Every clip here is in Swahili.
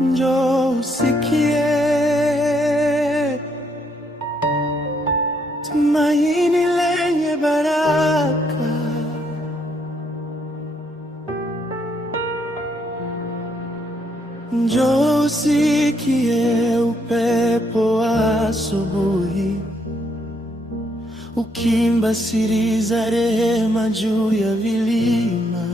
Njoo usikie tumaini lenye baraka. Njoo usikie upepo wa asubuhi ukimba siri za rehema juu ya vilima.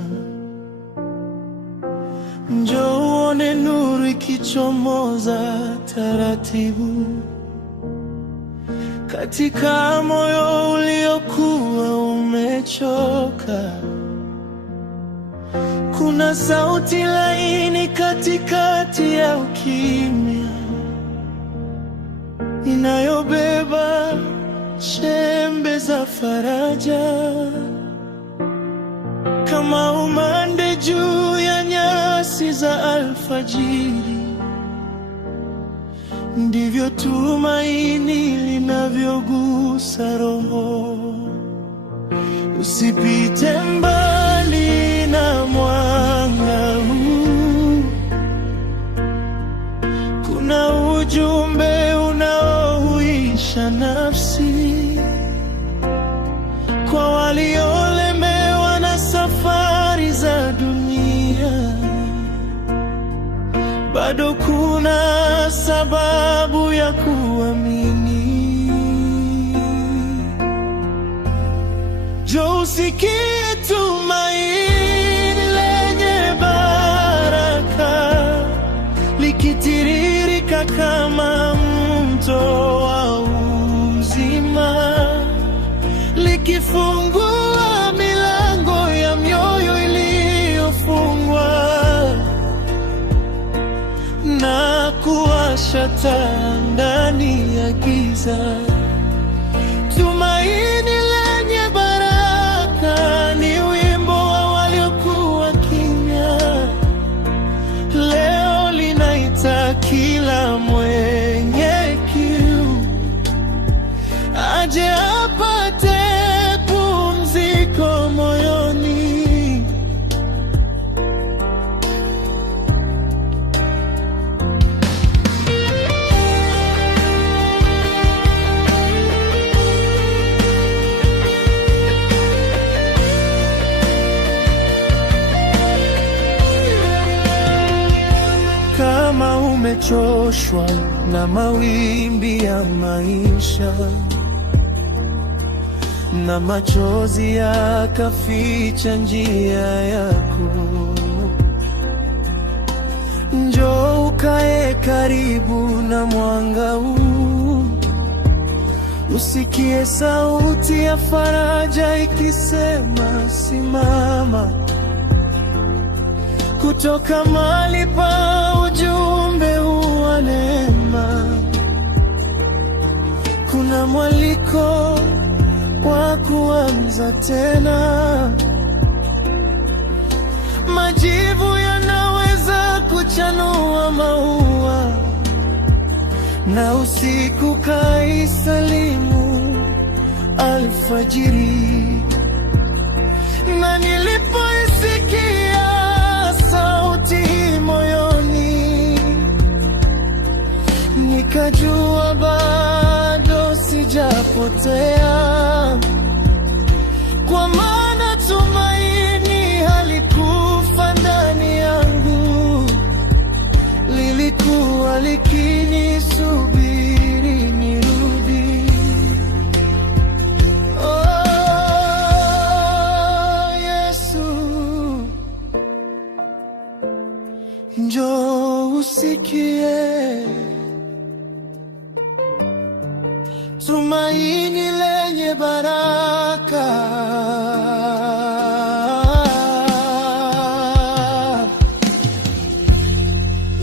Njoo uone nuru ikichomoza taratibu katika moyo uliokuwa umechoka. Kuna sauti laini katikati ya ukimya inayobeba chembe za faraja. Kama umande juu ya nyasi za alfajiri, ndivyo tumaini linavyogusa roho. Usipite mbali na mwanga huu, kuna ujumbe unaohuisha nafsi. Kwa waliolemewa na safari za dunia, bado kuna sababu ya kuamini. Njoo usikie tumaini lenye baraka likitiririka kama mto wa uzima, likifungua milango ya mioyo iliyofungwa na kuwasha taa ndani ya giza. Tumaini lenye baraka ni wimbo wa waliokuwa kimya, leo linaita kila mwenye kiu aje apate pumziko moyoni. Kama umechoshwa na mawimbi ya maisha na machozi yakaficha njia yako, njoo ukae karibu na mwanga huu. Usikie sauti ya faraja ikisema simama. Kutoka mahali pa ujumbe huu wa neema, kuna mwaliko wa kuanza tena. Majivu yanaweza kuchanua maua, na usiku kaisalimu alfajiri. Na nilipoisikia sauti moyoni, nikajua bado sijapotea, kwa maana tumaini halikufa ndani yangu, lilikuwa likinisubiri nirudi. Oh, Yesu, njoo usikie tumaini lenye baraka.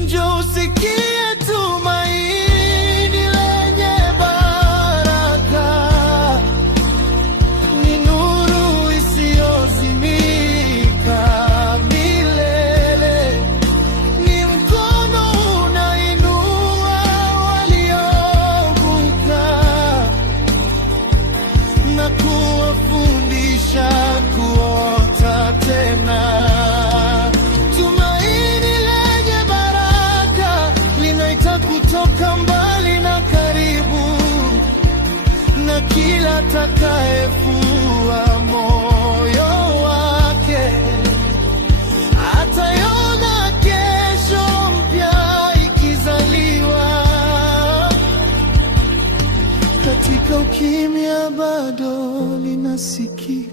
Njoo usikie tumaini lenye baraka. Ni nuru isiyozimika milele, ni mkono unainua walioanguka na kuwafundisha maisha kuota tena. Tumaini lenye baraka linaita kutoka mbali na karibu, na kila atakayefungua moyo wake ataiona kesho mpya ikizaliwa. Katika ukimya bado linasikika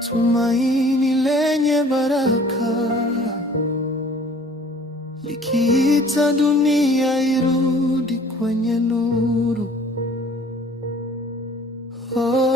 tumaini lenye baraka, likiita dunia irudi kwenye nuru. Oh.